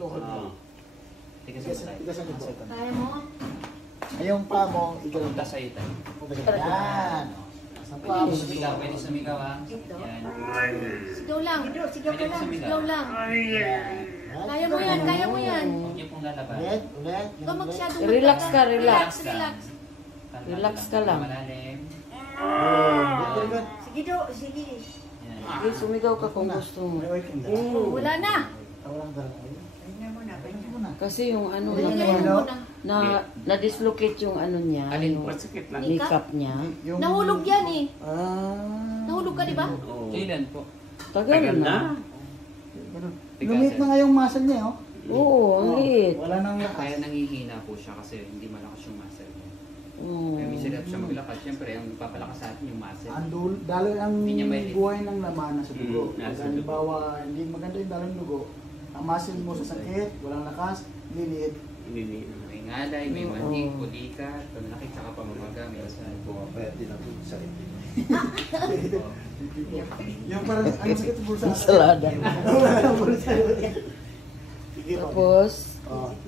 tuhod mo. Tigasan mo. Kaya mo? Ayong pa mo, ikaw. Punta sa'yo tayo. Yan. Saan pa mo? Sumigaw, pwede sumigaw ha. Yan. Sigaw lang. Sigaw ka lang. Sigaw lang. Yan. Kaya mo yan. Kaya mo yan. Huwag niyo pong lalaban. Ulit. Huwag masyadong Relax ka, relax. Relax. Relax ka lang. Malalim. Very good. Sige do. Sige. Yan. Sige, sumigaw ka kung gusto mo. Wala na. Tawalang talaga. Kasi yung ano, Ganyan mo na. na-dislocate yung ano niya. Alin yung po? Sakit lang. makeup niya. Nahulog yan eh. Ah. Nahulog ka, di ba? Kailan po? Tagal na. Lumit na nga yung muscle niya, oh. Oo, ang liit. Wala nang lakas. Kaya nangihina po siya kasi hindi malakas yung muscle niya. Oo. Kaya may sirap siya maglakad. Siyempre, ang papalakas sa atin yung muscle. Dalo ang Hindi niya mailip. buhay ng laman sa dugo. Nasa Pag dugo. halimbawa, hindi maganda yung dalo ng dugo, ang muscle mo sa sakit, walang lakas, liliit. May ngalay, may manig, pulikat, panlaki, tsaka pamamaga, may asal. Pwede na po sa ipin. Yung parang, ang sakit sa bulsa. Salada. Wala ang bulsa. Sige, Tapos,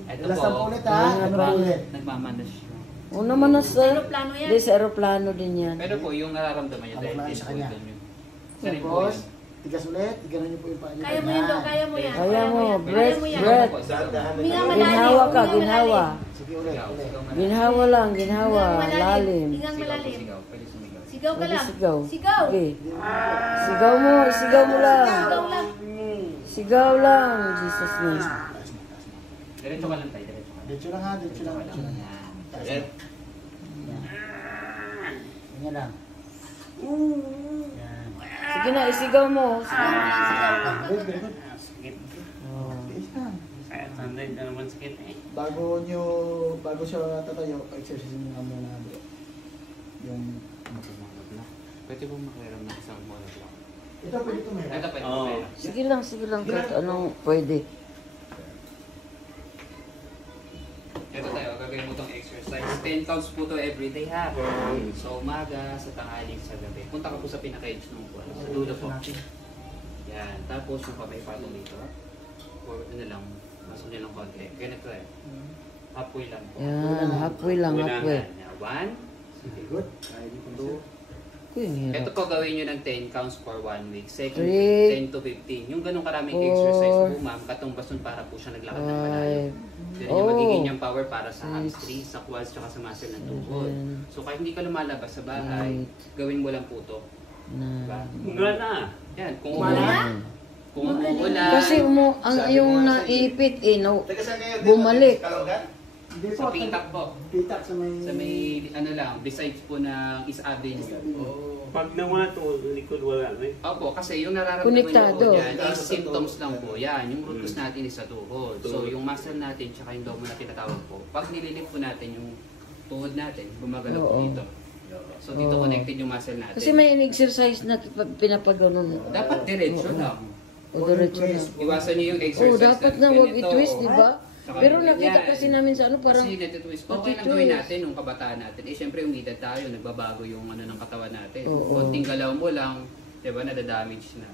Ito Ilasan po, po ulit ha. Ano ulit? nagmamanas siya. una naman na sa... Aeroplano yan. Di, sa aeroplano din yan. Pero po, yung nararamdaman niya dahil Ano din sa po kanya? ito niyo. Isa rin po Tapos, yun. tigas ulit, tiganan niyo po yung paa niyo. Kaya mo yan do. Kaya mo yan. Kaya mo, yan. breath, Kaya mo yan. breath. Huminga malalim. Ginhawa ka, Huminga ginhawa. malalim. Sige ulit, ulit. Ginhawa lang, ginhawa. Hingang Lalim. Hingang malalim. Sigaw, pwede sumigaw. Sigaw ka Pwede lang. sigaw. Sigaw. Sige. Sigaw mo, sigaw mo lang. Sigaw lang. Sigaw lang, Jesus name. Diretso ka lang tayo, diretso ka lang. Diretso lang ha, diretso lang. Diretso lang. Yan. Ganyan lang. Yan. Sige na, isigaw mo. Good, very good. Sakit. Oh. Tiis lang. Kaya sanday na naman sakit eh. Bago siya tatayo, exercise mo nga muna bro. Yung, Pwede po makiram ng isang mono block. ito pwede tumira. Ito pwede Oo. po. Sige lang, kahit anong pwede. Ito tayo, gagawin mo itong exercise. 10 counts po to everyday ha. So umaga, sa tanghali, sa gabi. Punta ka po sa pinaka-edge ng upuan. Sa dulo po. Yan. Tapos yung kamay patong dito. Or ano lang, maso nyo lang konti. Ganito eh. Halfway lang po. Yan, halfway lang, halfway. 1, Very good. 2. Kuy, ang Ito hirap. po gawin nyo ng 10 counts for 1 week. Second, 3, 10 to 15. Yung ganong karaming 4, exercise po ma'am, katong bason para po siya naglakad ng malayo. 5, Yan yung Oh. magiging yung power para sa 6, hamstring, sa quads, tsaka sa muscle ng tuhod. 7, So kahit hindi ka lumalabas sa bahay, gawin mo lang po to. 9, Diba? Yan, kung Wala? umulan. Kung umulan. Kasi ang yung naipit no, bumalik. Hindi sa pitak po. Pitak sa may... Sa may, ano lang, besides po ng East Avenue. Pag nawala ito, likod wala na eh. Opo, kasi yung nararamdaman Konektado. nyo po yan is symptoms lang po yan. Yung root cause natin is sa tuhod. So yung muscle natin, tsaka yung domo na tinatawag po, pag nililip po natin yung tuhod natin, gumagalaw po Oo. dito. So dito Oo. connected yung muscle natin. Kasi may exercise na pinapaganon. Dapat diretso lang. O diretso na. Iwasan niyo yung Oh, exercise dapat na wag ganito. i-twist, di ba? Saka Pero ganyan. nakita kasi namin sa ano parang Kasi natitwist. Okay lang natitwist. gawin natin nung kabataan natin. Eh syempre umidad tayo, nagbabago yung ano ng katawan natin. Oo. Konting galaw mo lang, 'di ba, nadadamage na.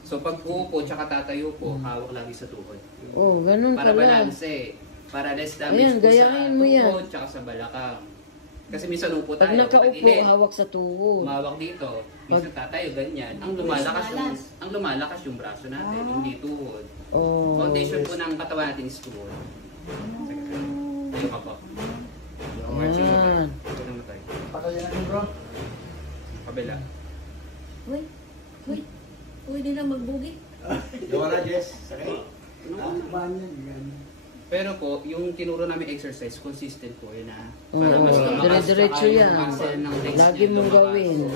So pag uupo tsaka tatayo po, hawak lagi sa tuhod. oh, ganun Para pala. balanse. Para less damage Ayan, po sa gayahin mo yan. tuhod tsaka sa balakang. Kasi minsan upo Pag tayo, nakaupo, pag-ilit, hawak sa tuhod. umawak dito, minsan tatayo ganyan. Ang lumalakas yung braso natin, hindi tuhod. Oh. Foundation po ng katawan natin is tuhod. Tayo ka po. Marching mo tayo. Yan. Ito naman tayo. Patayin natin bro. Kabila. Uy. Pwede na magbugi. Gawa na, Jess. Sakay. Baan yan, yan. Pero po, yung tinuro namin exercise, consistent po yun ha. Oo, dire-diretso yan. Lagi mong gawin.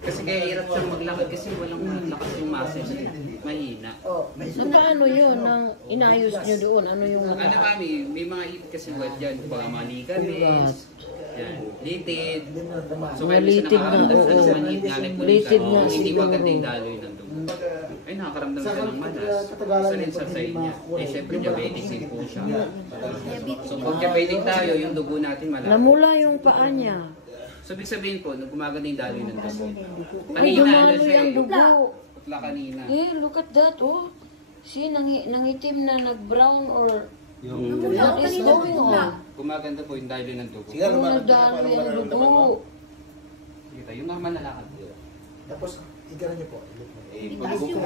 Kasi kaya hirap siyang maglakad kasi walang lakas yung muscle. Mahina. So paano yun? Nang inayos nyo doon? Ano yung... Ano kami, may mga ipit kasi wet dyan. Baka mga ligaments, yan, litid. So kaya Mga minsan litid na, nakakaramdam siya ng oo. manhid nga like Litid nga Hindi siguro. maganda yung daloy ng dugo. Ay nakakaramdam siya ng manas. Isa rin sa side niya. Eh syempre diabetic din po siya. So pag diabetic tayo, yung dugo natin malakas. Namula yung paa niya. So ibig sabihin po, nung gumaganda yung daloy ng dugo. Ay, Kanina ano dumalo siya yung eh. dugo. Putla kanina. Eh, look at that, oh. Si nangitim na nag-brown or Yung what is kanina going bigla. on? Gumaganda po yung dahil ng dugo. Sige, Kung lumakad ka nagdami pa, anong ang mararamdaman mo? dugo. Kita, yung normal na lakad. Tapos, igaran niyo po. Eh, Taas yun.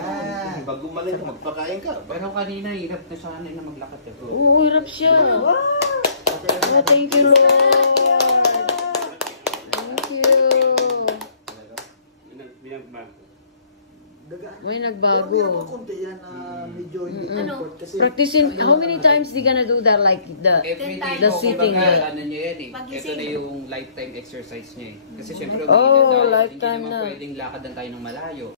pag gumaling ka, magpakain ka. Pero kanina, hirap na siya na maglakad. Oo, hirap siya. Oh, thank you, Lord. Thank you. May nagbago. Pero may konti yan na medyo hindi Ano? comfort kasi Practicing, how many times they gonna do that? Like the Every day The po, sitting, kumbaga, yeah. ano niya yan eh. Ito Pagising. na yung lifetime exercise niya eh. Kasi syempre, Oh, umiidad tayo, lifetime hindi na. naman pwedeng lakad lang tayo ng malayo.